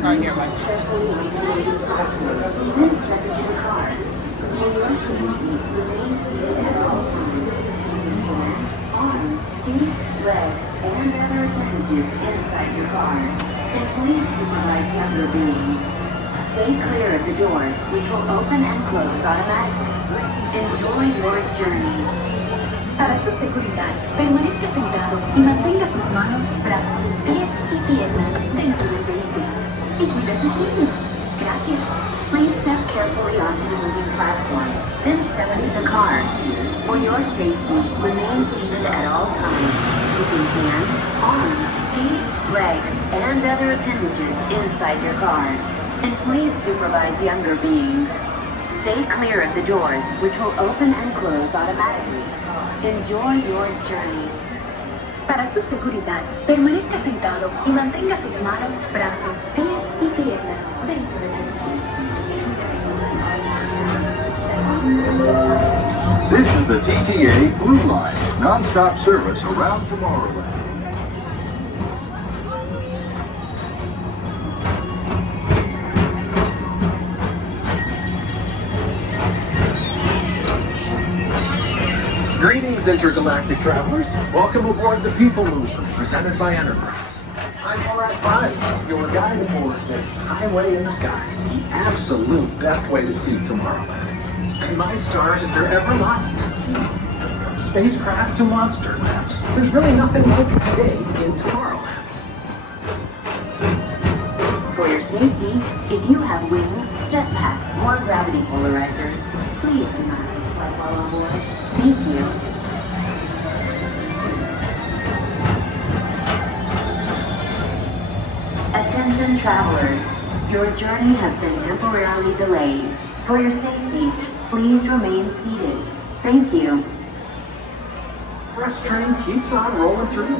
Right here, right. Carefully onto the waiting platform, then step into the car. For your safety, remain seated at all times, keeping hands, arms, feet, legs, and other appendages inside your car. And please supervise younger beings. Stay clear of the doors, which will open and close automatically. Enjoy your journey. Para su seguridad, permanezca sentado y mantenga sus manos, brazos, pies y piernas dentro del vehículo. Y cuida sus niños. Gracias. Please step carefully onto the moving platform, then step into the car. For your safety, remain seated at all times, keeping hands, arms, feet, legs, and other appendages inside your car. And please supervise younger beings. Stay clear of the doors, which will open and close automatically. Enjoy your journey. Para su seguridad, permanezca sentado y mantenga sus manos, brazos, pies y piernas dentro del vehículo. This is the TTA Blue Line, non-stop service around Tomorrowland. Greetings, intergalactic travelers. Welcome aboard the Peoplemover, presented by Enterprise. I'm Morad 5, your guide aboard this highway in the sky, the absolute best way to see Tomorrowland. And my stars, is there ever lots to see? From spacecraft to monster labs, there's really nothing like today in Tomorrowland. For your safety, if you have wings, jetpacks, or gravity polarizers, please do not take flight while on board. Thank you. Attention travelers, your journey has been temporarily delayed. For your safety, please remain seated. Thank you. Express train keeps on rolling through.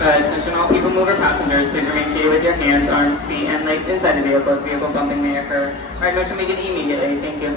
Attention all people mover passengers, please remain seated with your hands, arms, feet, and legs inside the vehicle as vehicle bumping may occur. Alright, motion begin immediately. Thank you.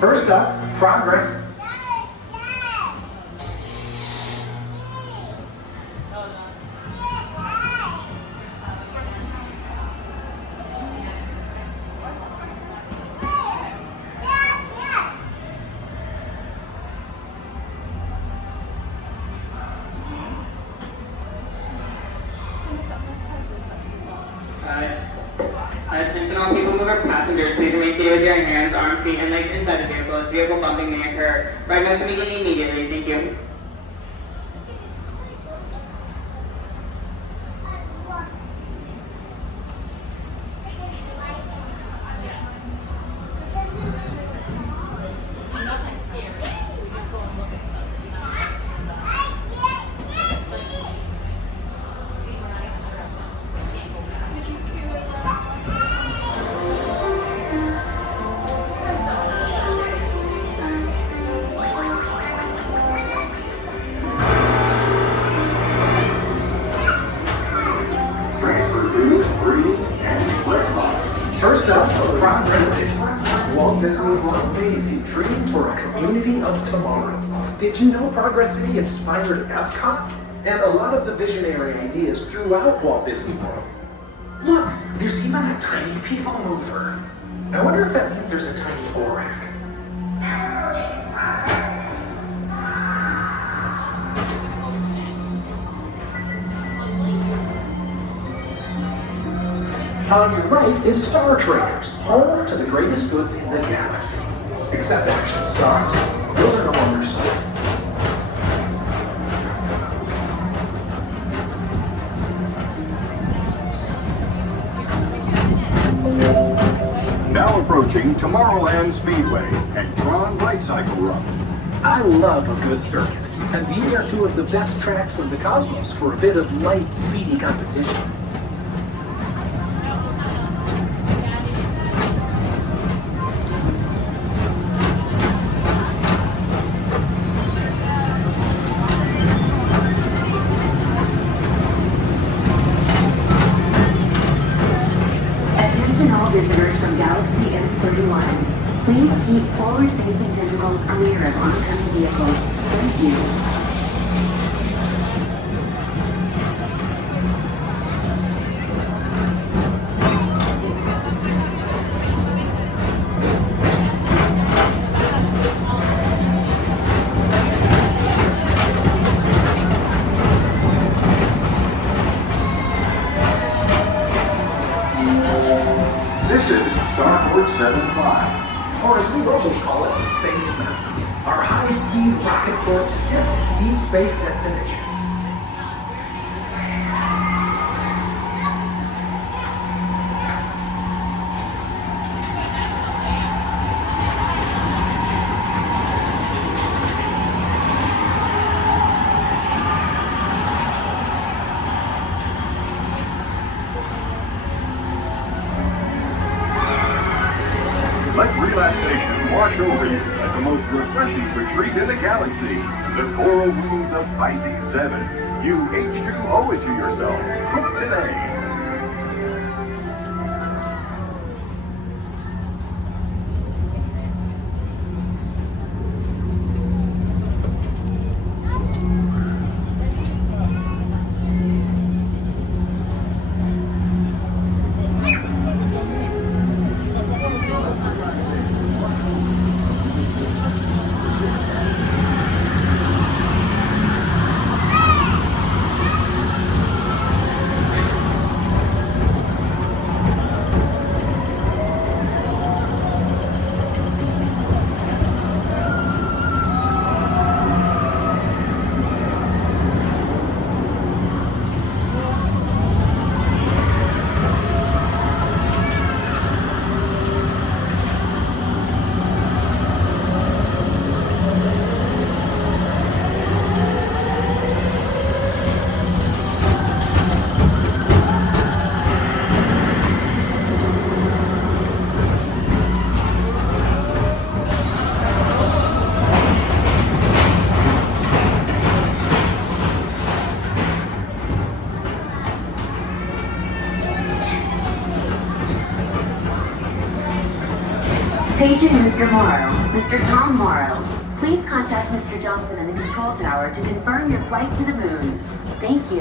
First up, progress. Attention all people mover passengers, please remain seated with your hands, arms, feet, and legs inside the vehicle as vehicle bumping may occur. Right motion begin immediately. Thank you. amazing dream for a community of tomorrow. Did you know Progress City inspired Epcot? And a lot of the visionary ideas throughout Walt Disney World. Look, there's even a tiny people mover. I wonder if that means there's a tiny ORAC. On your right is Star Traders, home to the greatest goods in the galaxy. Except action stars. Those are no longer sold. Now approaching Tomorrowland Speedway and Tron Light Cycle Run. I love a good circuit, and these are two of the best tracks in the cosmos for a bit of light, speedy competition. Attention all visitors from Galaxy M31. Please keep forward-facing tentacles clear of oncoming vehicles. Thank you. This is Starport 75. Or as we locals call it, Space Mountain. Our high-speed rocket port to distant deep space destinations. Let relaxation wash over you at the most refreshing retreat in the galaxy, the coral rooms of Pisces 7. You H2O it to yourself. Book today. Paging Mr. Morrow, Mr. Tom Morrow. Please contact Mr. Johnson in the control tower to confirm your flight to the moon. Thank you.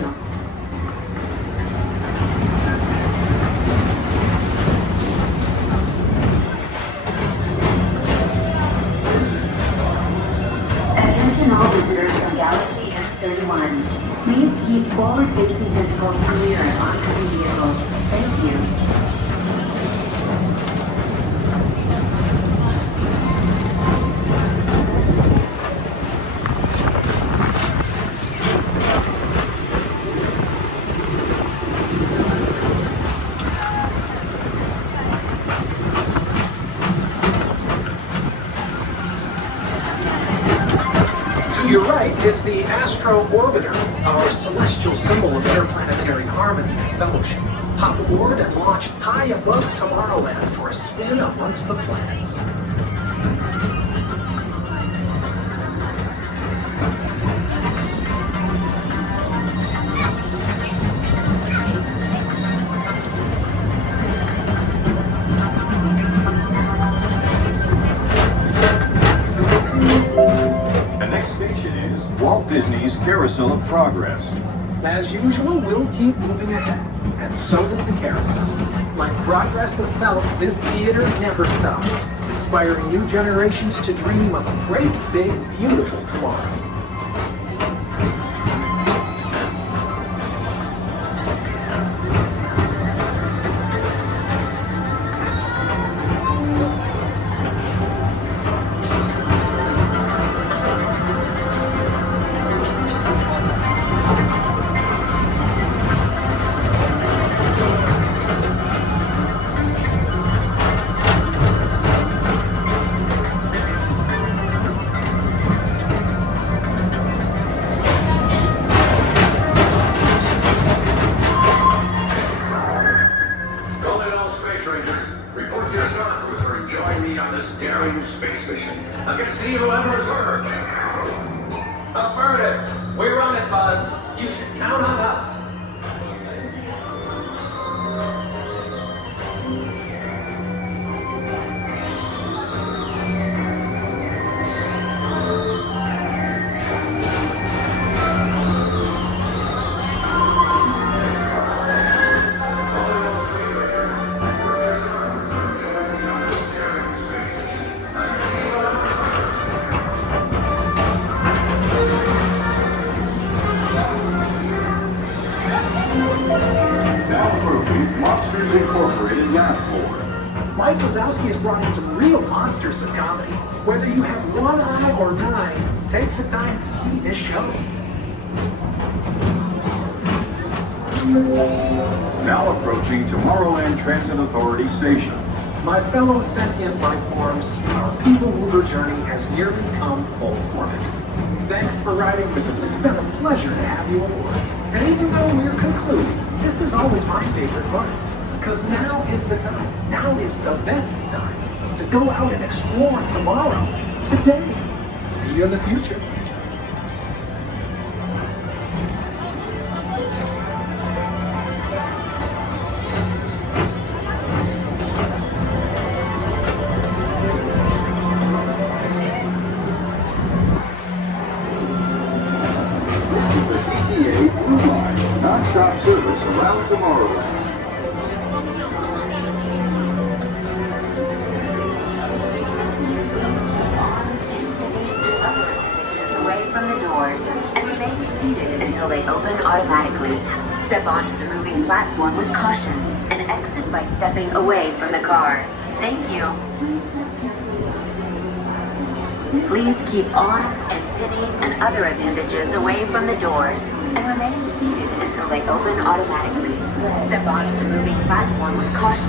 Attention all visitors from Galaxy M31. Please keep forward-facing tentacles clear of oncoming vehicles. Thank you. To your right is the Astro Orbiter, our celestial symbol of interplanetary harmony and fellowship. Hop aboard and launch high above Tomorrowland for a spin amongst the planets. destination is Walt Disney's Carousel of Progress. As usual, we'll keep moving ahead, and so does the carousel. Like progress itself, this theater never stops, inspiring new generations to dream of a great, big, beautiful tomorrow. Report to your star cruiser and join me on this daring space mission against the evil Emperor's herd. Affirmative. We're on it, Buzz. You can count on us. Now approaching Monsters Incorporated laugh floor. Mike Wazowski has brought in some real monsters of comedy. Whether you have one eye or nine, take the time to see this show. Now approaching Tomorrowland Transit Authority Station. My fellow sentient life forms, our people mover journey has nearly come full orbit. Thanks for riding with us. It's been a pleasure to have you aboard. And even though we're concluding, this is always my favorite part. Because now is the time. Now is the best time to go out and explore tomorrow, today. See you in the future. This is the TTA Blue Line, non-stop service around Tomorrowland. Away from the doors and remain seated until they open automatically. Step onto the moving platform with caution and exit by stepping away from the car. Thank you. Please keep arms, antennae, and other appendages away from the doors and remain seated until they open automatically. Step onto the moving platform with caution.